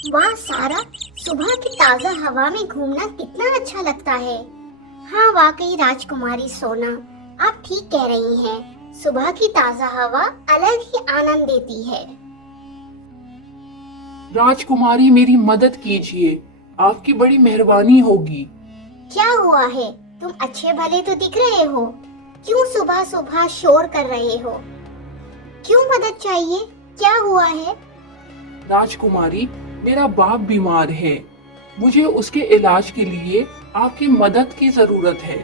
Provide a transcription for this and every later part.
वाह सारा, सुबह की ताजा हवा में घूमना कितना अच्छा लगता है। हाँ वाकई राजकुमारी सोना, आप ठीक कह रही हैं। सुबह की ताजा हवा अलग ही आनंद देती है। राजकुमारी मेरी मदद कीजिए, आपकी बड़ी मेहरबानी होगी। क्या हुआ है? तुम अच्छे भले तो दिख रहे हो, क्यों सुबह सुबह शोर कर रहे हो? क्यों मदद चाहिए? क्या हुआ है? राजकुमारी, मेरा बाप बीमार है। मुझे उसके इलाज के लिए आपकी मदद की जरूरत है।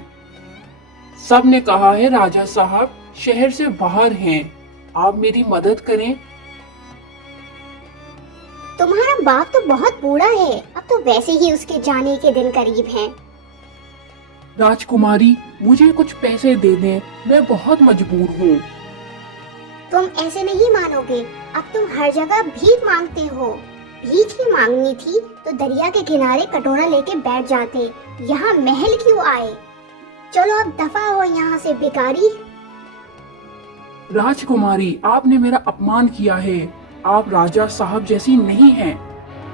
सब ने कहा है राजा साहब शहर से बाहर हैं। आप मेरी मदद करें। तुम्हारा बाप तो बहुत बूढ़ा है, अब तो वैसे ही उसके जाने के दिन करीब हैं। राजकुमारी, मुझे कुछ पैसे दे दें, मैं बहुत मजबूर हूँ। तुम ऐसे नहीं मानोगे, अब तुम हर जगह भीख मांगते हो। भीख ही मांगनी थी तो दरिया के किनारे कटोरा लेके बैठ जाते, यहाँ महल क्यों आए? चलो अब दफा हो यहाँ से भिखारी। राजकुमारी, आपने मेरा अपमान किया है। आप राजा साहब जैसी नहीं हैं।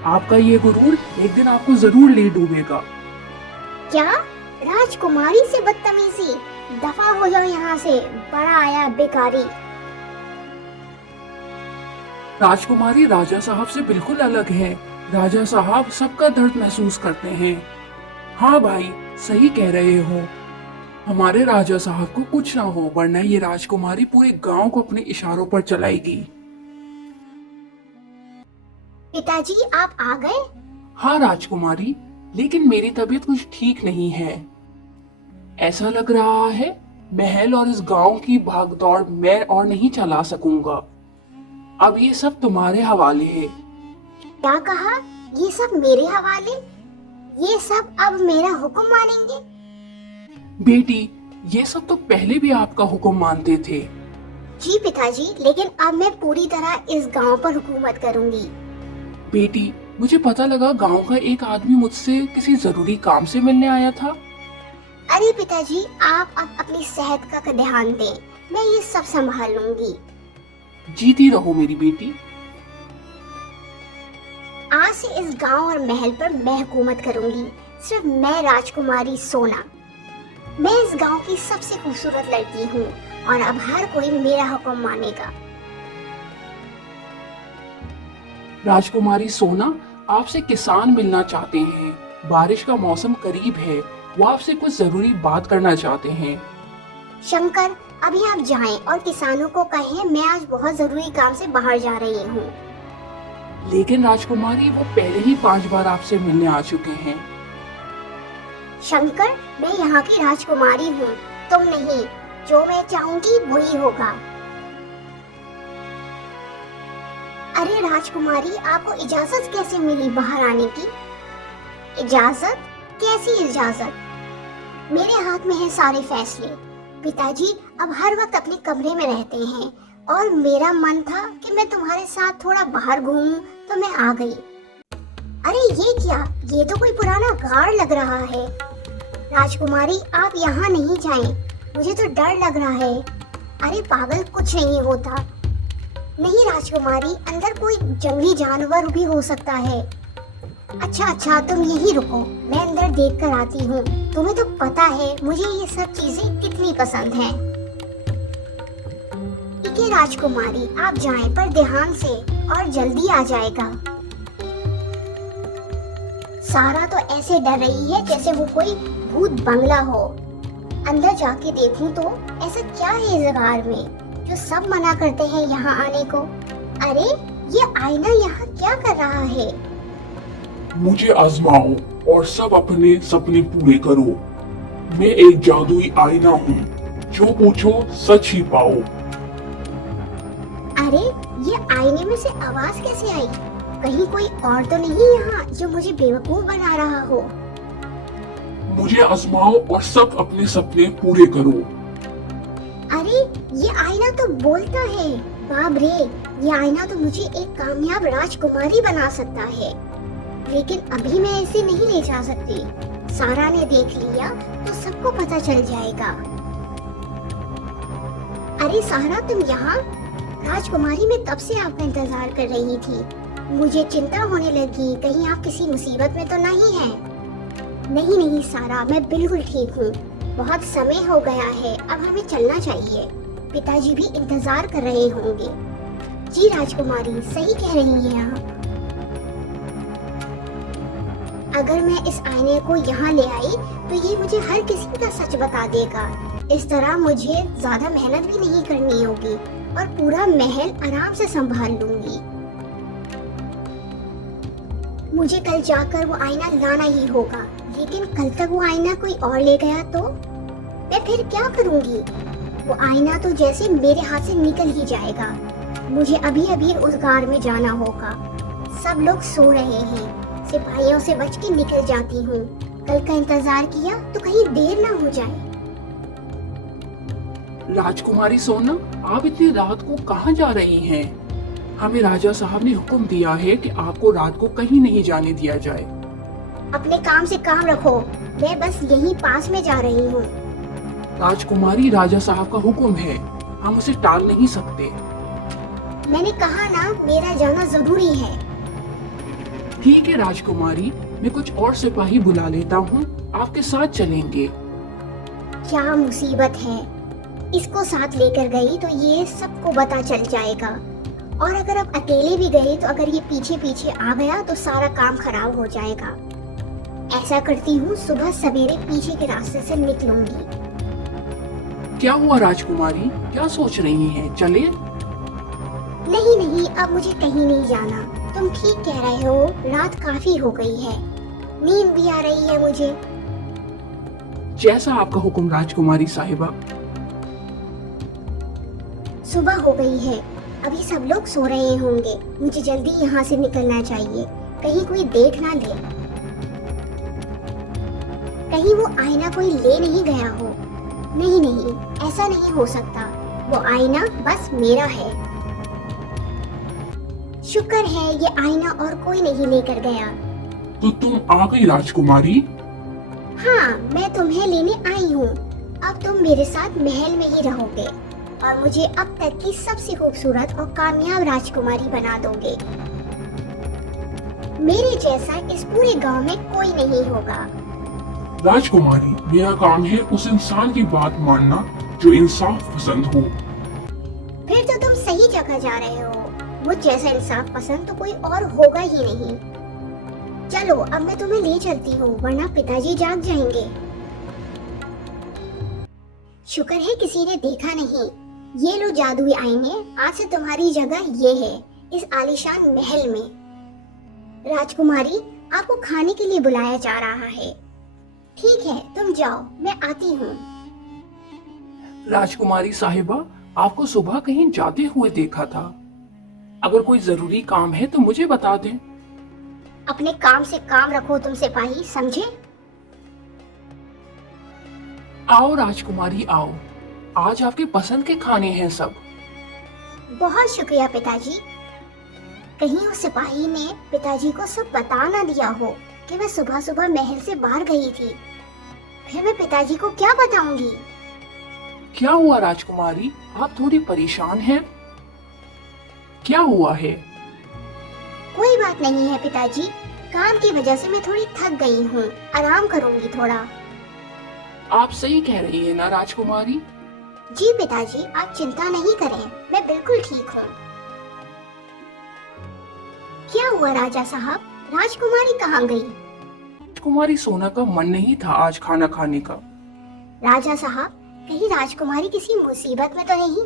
आपका ये गुरूर एक दिन आपको जरूर ले डूबेगा। क्या? राजकुमारी से बदतमीजी? दफा हो जाओ यहाँ से, बड़ा आया भिखारी। राजकुमारी राजा साहब से बिल्कुल अलग है। राजा साहब सबका दर्द महसूस करते हैं। हाँ भाई, सही कह रहे हो। हमारे राजा साहब को कुछ ना हो, वरना ये राजकुमारी पूरे गांव को अपने इशारों पर चलाएगी। पिताजी आप आ गए? हाँ राजकुमारी, लेकिन मेरी तबीयत कुछ ठीक नहीं है। ऐसा लग रहा है महल और इस गांव की भागदौड़ मैं और नहीं चला सकूंगा। अब ये सब तुम्हारे हवाले है। क्या कहा? ये सब मेरे हवाले? ये सब अब मेरा हुक्म मानेंगे? बेटी, ये सब तो पहले भी आपका हुक्म मानते थे। जी पिताजी, लेकिन अब मैं पूरी तरह इस गांव पर हुकूमत करूंगी। बेटी, मुझे पता लगा गांव का एक आदमी मुझसे किसी जरूरी काम से मिलने आया था। अरे पिताजी, आप अब अपनी सेहत का ध्यान दें, मैं ये सब संभाल लूंगी। जीती रहो मेरी बेटी। आज से इस गांव और महल पर मैं हुकूमत करूंगी, सिर्फ मैं राजकुमारी सोना। मैं इस गांव की सबसे खूबसूरत लड़की हूँ और अब हर कोई मेरा हुक्म मानेगा। राजकुमारी सोना, आपसे किसान मिलना चाहते हैं। बारिश का मौसम करीब है, वो आपसे कुछ जरूरी बात करना चाहते हैं। शंकर, अभी आप जाएं और किसानों को कहें मैं आज बहुत जरूरी काम से बाहर जा रही हूँ। लेकिन राजकुमारी, वो पहले ही 5 बार आपसे मिलने आ चुके हैं। शंकर, मैं यहाँ की राजकुमारी हूँ, तुम नहीं। जो मैं चाहूंगी वही होगा। अरे राजकुमारी, आपको इजाजत कैसे मिली बाहर आने की? इजाजत? कैसी इजाजत? मेरे हाथ में है सारे फैसले। पिताजी अब हर वक्त अपने कमरे में रहते हैं और मेरा मन था कि मैं तुम्हारे साथ थोड़ा बाहर घूमूं, तो मैं आ गई। अरे ये क्या? ये तो कोई पुराना गाड़ लग रहा है। राजकुमारी आप यहाँ नहीं जाएं, मुझे तो डर लग रहा है। अरे पागल, कुछ नहीं होता। नहीं राजकुमारी, अंदर कोई जंगली जानवर भी हो सकता है। अच्छा तुम यही रुको, मैं अंदर देख कर आती हूँ। तुम्हें तो पता है मुझे ये सब चीजें कितनी पसंद हैं। ठीक है राजकुमारी, आप जाएं पर ध्यान से, और जल्दी आ जाएगा। सारा तो ऐसे डर रही है जैसे वो कोई भूत बंगला हो। अंदर जाके देखूं तो ऐसा क्या है इस गार में जो सब मना करते हैं यहाँ आने को? अरे ये आईना यहाँ क्या कर रहा है? मुझे आजमाओ और सब अपने सपने पूरे करो। मैं एक जादुई आईना हूँ, जो पूछो सच ही पाओ। अरे ये आईने में से आवाज कैसे आई? कहीं कोई और तो नहीं यहाँ जो मुझे बेवकूफ बना रहा हो? मुझे आजमाओ और सब अपने सपने पूरे करो। अरे ये आईना तो बोलता है। बाप रे, ये आईना तो मुझे एक कामयाब राजकुमारी बना सकता है, लेकिन अभी मैं ऐसे नहीं ले जा सकती। सारा ने देख लिया तो सबको पता चल जाएगा। अरे सारा, तुम यहाँ? राजकुमारी मैं तब से आपका इंतजार कर रही थी। मुझे चिंता होने लगी, कहीं आप किसी मुसीबत में तो नहीं हैं। नहीं नहीं सारा, मैं बिल्कुल ठीक हूँ। बहुत समय हो गया है, अब हमें चलना चाहिए। पिताजी भी इंतजार कर रहे होंगे। जी राजकुमारी, सही कह रही हैं आप। अगर मैं इस आईने को यहाँ ले आई तो ये मुझे हर किसी का सच बता देगा। इस तरह मुझे ज्यादा मेहनत भी नहीं करनी होगी और पूरा महल आराम से संभाल लूंगी। मुझे कल जाकर वो आईना लाना ही होगा, लेकिन कल तक वो आईना कोई और ले गया तो मैं फिर क्या करूंगी? वो आईना तो जैसे मेरे हाथ से निकल ही जाएगा। मुझे अभी अभी उस गार में जाना होगा। सब लोग सो रहे हैं, सिपाहियों से बच के निकल जाती हूँ। कल का इंतजार किया तो कहीं देर ना हो जाए। राजकुमारी सोना, आप इतनी रात को कहाँ जा रही हैं? हमें राजा साहब ने हुक्म दिया है कि आपको रात को कहीं नहीं जाने दिया जाए। अपने काम से काम रखो, मैं बस यहीं पास में जा रही हूँ। राजकुमारी, राजा साहब का हुक्म है, हम उसे टाल नहीं सकते। मैंने कहा ना, मेरा जाना जरूरी है। ठीक है राजकुमारी, मैं कुछ और सिपाही बुला लेता हूँ, आपके साथ चलेंगे। क्या मुसीबत है, इसको साथ लेकर गई तो ये सबको पता चल जाएगा। और अगर अब अकेले भी गई तो अगर ये पीछे पीछे आ गया तो सारा काम खराब हो जाएगा। ऐसा करती हूँ, सुबह सवेरे पीछे के रास्ते से निकलूंगी। क्या हुआ राजकुमारी, क्या सोच रही हैं? चले? नहीं नहीं, अब मुझे कहीं नहीं जाना। तुम ठीक कह रहे हो, रात काफी हो गई है, नींद भी आ रही है मुझे। जैसा आपका हुक्म राजकुमारी साहिबा। सुबह हो गई है, अभी सब लोग सो रहे होंगे। मुझे जल्दी यहाँ से निकलना चाहिए, कहीं कोई देख ना ले। कहीं वो आईना कोई ले नहीं गया हो। नहीं नहीं, ऐसा नहीं हो सकता, वो आईना बस मेरा है। शुक्र है ये आईना और कोई नहीं लेकर गया। तो तुम आ गई राजकुमारी? हाँ, मैं तुम्हें लेने आई हूँ। अब तुम मेरे साथ महल में ही रहोगे और मुझे अब तक की सबसे खूबसूरत और कामयाब राजकुमारी बना दोगे। मेरे जैसा इस पूरे गांव में कोई नहीं होगा। राजकुमारी, मेरा काम है उस इंसान की बात मानना जो इंसाफ पसंद हो। फिर तो तुम सही जगह जा रहे हो। मुझ जैसा इंसाफ पसंद तो कोई और होगा ही नहीं। चलो, अब मैं तुम्हें ले चलती हूँ, वरना पिताजी जाग जाएंगे। शुक्र है किसी ने देखा नहीं। ये लो जादुई आईने, आज से तुम्हारी जगह ये है, इस आलीशान महल में। राजकुमारी, आपको खाने के लिए बुलाया जा रहा है। ठीक है, तुम जाओ, मैं आती हूँ। राजकुमारी साहिबा, आपको सुबह कहीं जाते हुए देखा था। अगर कोई जरूरी काम है तो मुझे बता दें। अपने काम से काम रखो तुम सिपाही, समझे? आओ राजकुमारी आओ, आज आपके पसंद के खाने हैं सब। बहुत शुक्रिया पिताजी। कहीं उस सिपाही ने पिताजी को सब बता ना दिया हो कि मैं सुबह सुबह महल से बाहर गई थी। फिर मैं पिताजी को क्या बताऊंगी? क्या हुआ राजकुमारी, आप थोड़ी परेशान हैं? क्या हुआ है? कोई बात नहीं है पिताजी, काम की वजह से मैं थोड़ी थक गई हूँ, आराम करूंगी थोड़ा। आप सही कह रही है ना राजकुमारी? जी पिताजी, आप चिंता नहीं करें, मैं बिल्कुल ठीक हूँ। क्या हुआ राजा साहब, राजकुमारी कहाँ गई? राजकुमारी सोना का मन नहीं था आज खाना खाने का। राजा साहब, कहीं राजकुमारी किसी मुसीबत में तो नहीं?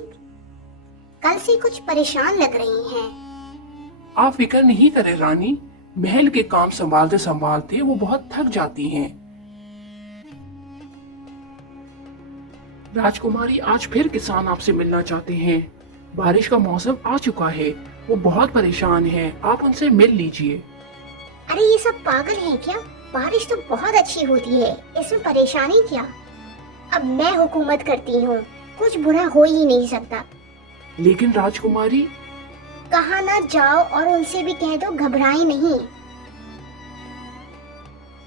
कल से कुछ परेशान लग रही हैं। आप फिक्र नहीं करें रानी, महल के काम संभालते संभालते वो बहुत थक जाती हैं। राजकुमारी, आज फिर किसान आपसे मिलना चाहते हैं। बारिश का मौसम आ चुका है, वो बहुत परेशान हैं, आप उनसे मिल लीजिए। अरे ये सब पागल हैं क्या? बारिश तो बहुत अच्छी होती है, इसमें परेशानी क्या? अब मैं हुकूमत करती हूँ, कुछ बुरा हो ही नहीं सकता। लेकिन राजकुमारी, कहा ना जाओ और उनसे भी कह दो घबराए नहीं।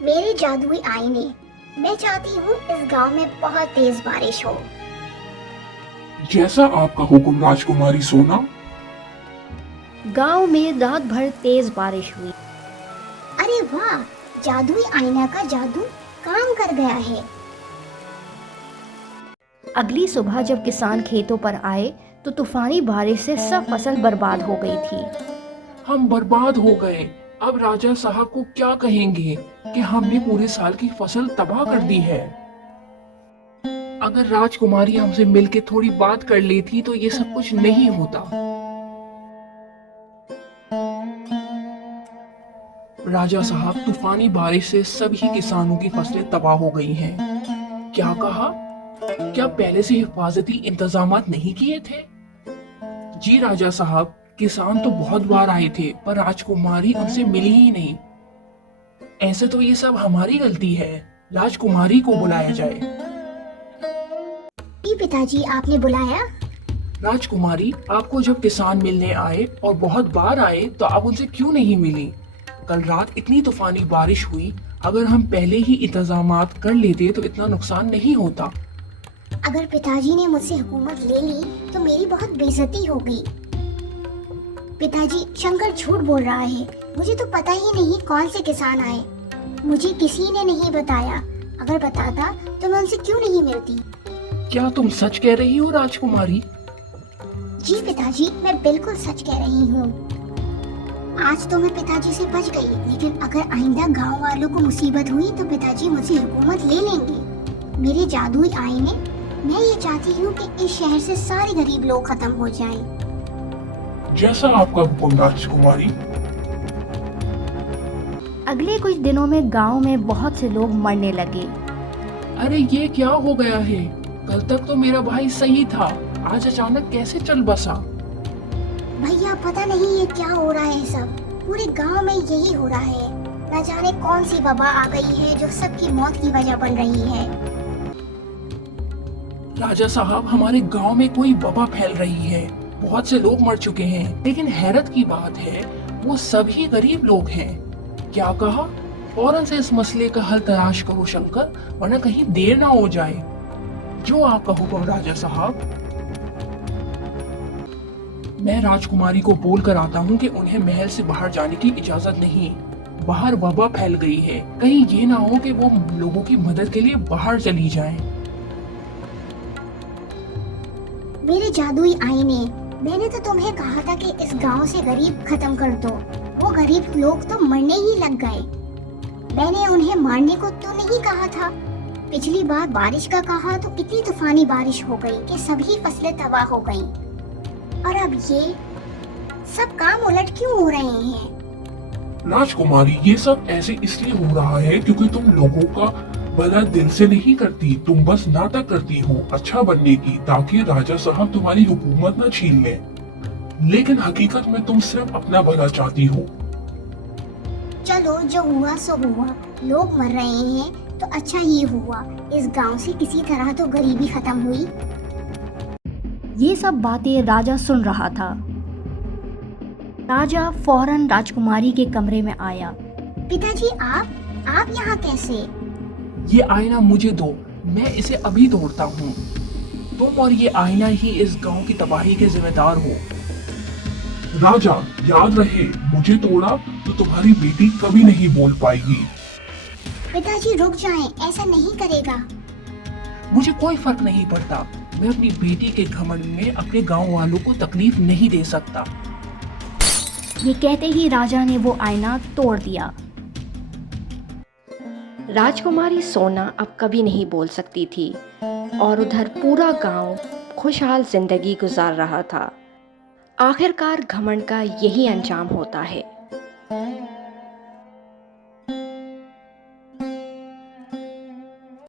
मेरे जादुई आईने, मैं चाहती हूँ इस गांव में बहुत तेज बारिश हो। जैसा आपका हुक्म राजकुमारी सोना। गांव में रात भर तेज बारिश हुई। अरे वाह, जादुई आईना का जादू काम कर गया है। अगली सुबह जब किसान खेतों पर आए तो तूफानी बारिश से सब फसल बर्बाद हो गई थी। हम बर्बाद हो गए। अब राजा साहब को क्या कहेंगे कि हमने पूरे साल की फसल तबाह कर दी है। अगर राजकुमारी हमसे मिलके थोड़ी बात कर लेती तो ये सब कुछ नहीं होता। राजा साहब, तूफानी बारिश से सभी किसानों की फसलें तबाह हो गई हैं। क्या कहा? क्या पहले से हिफाजती इंतजामात नहीं किए थे? जी राजा साहब, किसान तो बहुत बार आए थे पर राजकुमारी उनसे मिली ही नहीं। ऐसे तो ये सब हमारी गलती है। राजकुमारी को बुलाया जाए। जी पिताजी, आपने बुलाया? राजकुमारी, आपको जब किसान मिलने आए और बहुत बार आए तो आप उनसे क्यों नहीं मिली? कल रात इतनी तूफानी बारिश हुई, अगर हम पहले ही इंतजामात कर लेते तो इतना नुकसान नहीं होता। अगर पिताजी ने मुझसे हुकूमत ले ली तो मेरी बहुत बेइज्जती होगी। पिताजी, शंकर झूठ बोल रहा है। मुझे तो पता ही नहीं कौन से किसान आए। मुझे किसी ने नहीं बताया। अगर बताता तो मैं उनसे क्यों नहीं मिलती। क्या तुम सच कह रही हो राजकुमारी? जी पिताजी, मैं बिल्कुल सच कह रही हूँ। आज तो मैं पिताजी से बच गई, लेकिन अगर आइंदा गांव वालों को मुसीबत हुई तो पिताजी मुझसे हुकूमत ले लेंगे। मेरे जादुई आईने, मैं ये चाहती हूँ कि इस शहर से सारे गरीब लोग खत्म हो जाएं। जैसा आपका हुक्म राजकुमारी। अगले कुछ दिनों में गांव में बहुत से लोग मरने लगे। अरे ये क्या हो गया है? कल तक तो मेरा भाई सही था, आज अचानक कैसे चल बसा? भैया, पता नहीं ये क्या हो रहा है। सब पूरे गांव में यही हो रहा है। न जाने कौन सी वबा आ गई है जो सबकी मौत की वजह बन रही है। राजा साहब, हमारे गांव में कोई वबा फैल रही है। बहुत से लोग मर चुके हैं, लेकिन हैरत की बात है वो सभी गरीब लोग हैं। क्या कहा? फौरन से इस मसले का हल तलाश करो शंकर, वरना कहीं देर ना हो जाए। जो आपका हुक्म राजा साहब। मैं राजकुमारी को बोल कर आता हूँ कि उन्हें महल से बाहर जाने की इजाजत नहीं। बाहर वबा फैल गई है, कहीं ये ना हो कि वो लोगों की मदद के लिए बाहर चली जाएं। मेरे जादुई आईने, मैंने तो तुम्हें कहा था कि इस गांव से गरीब खत्म कर दो। वो गरीब लोग तो मरने ही लग गए। मैंने उन्हें मारने को तो नहीं कहा था। पिछली बार बारिश का कहा तो इतनी तूफानी बारिश हो गई कि सभी फसलें तबाह हो गईं। और अब ये सब काम उलट क्यों हो रहे हैं? राजकुमारी, ये सब ऐसे इसलिए हो रहा है क्योंकि तुम लोगों का भला दिल से नहीं करती। तुम बस नाटक करती हो अच्छा बनने की, ताकि राजा साहब तुम्हारी हुकूमत न छीन लें। लेकिन हकीकत में तुम सिर्फ अपना भला चाहती हो। चलो, जो हुआ सो हुआ। लोग मर रहे हैं तो अच्छा ही हुआ। इस गांव से किसी तरह तो गरीबी खत्म हुई। ये सब बातें राजा सुन रहा था। राजा फौरन राजकुमारी के कमरे में आया। पिताजी, आप यहाँ कैसे? ये आईना मुझे दो, मैं इसे अभी तोड़ता हूँ। तुम और ये आईना ही इस गांव की तबाही के जिम्मेदार हो। राजा, याद रहे, मुझे तोड़ा तो तुम्हारी बेटी कभी नहीं बोल पाएगी। पिताजी रुक जाएं, ऐसा नहीं करेगा। मुझे कोई फर्क नहीं पड़ता। मैं अपनी बेटी के घमंड में अपने गांव वालों को तकलीफ नहीं दे सकता। ये कहते ही राजा ने वो आईना तोड़ दिया। राजकुमारी सोना अब कभी नहीं बोल सकती थी और उधर पूरा गांव खुशहाल जिंदगी गुजार रहा था। आखिरकार घमंड का यही अंजाम होता है।